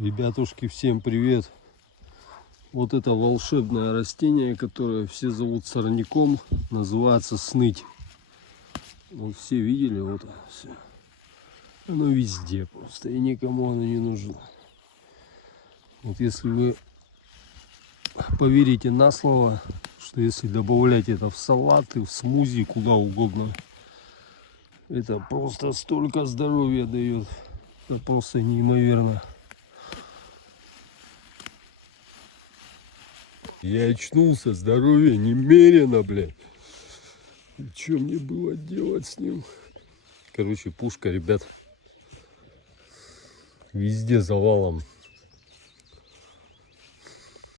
Ребятушки, всем привет! Вот это волшебное растение, которое все зовут сорняком, называется сныть. Вот все видели, вот все. Оно везде просто, и никому оно не нужно. Вот если вы поверите на слово, что если добавлять это в салаты, в смузи, куда угодно, это просто столько здоровья дает. Это просто неимоверно. Я очнулся, здоровье немерено, блядь. И что мне было делать с ним? Короче, пушка, ребят. Везде завалом.